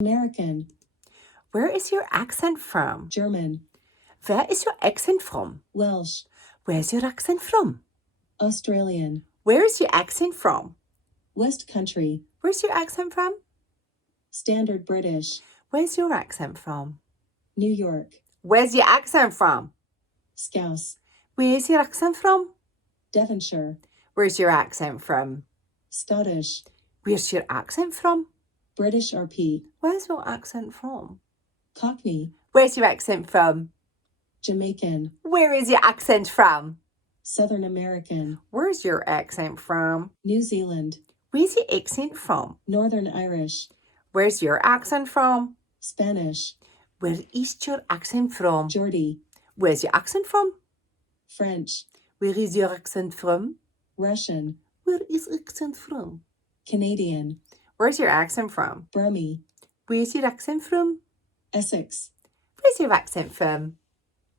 American. Where is your accent from? German. Where is your accent from? Welsh. Where's your accent from? Australian. Where is your accent from? West Country. Where's your accent from? Standard British. Where's your accent from? New York. Where's your accent from? Scouse. Where's your accent from? Devonshire. Where's your accent from? Scottish. Where's your accent from? British RP. Where's your accent from? Cockney. Where's your accent from? Jamaican. Where is your accent from? Southern American. Where's your accent from? New Zealand. Where's your accent from? Northern Irish. Where's your accent from? Spanish. Where is your accent from? Geordie. Where's your accent from? French. Where is your accent from? Russian. Where is accent from? Canadian. Where's your accent from? Brummie. Where's your accent from? Essex. Where's your accent from?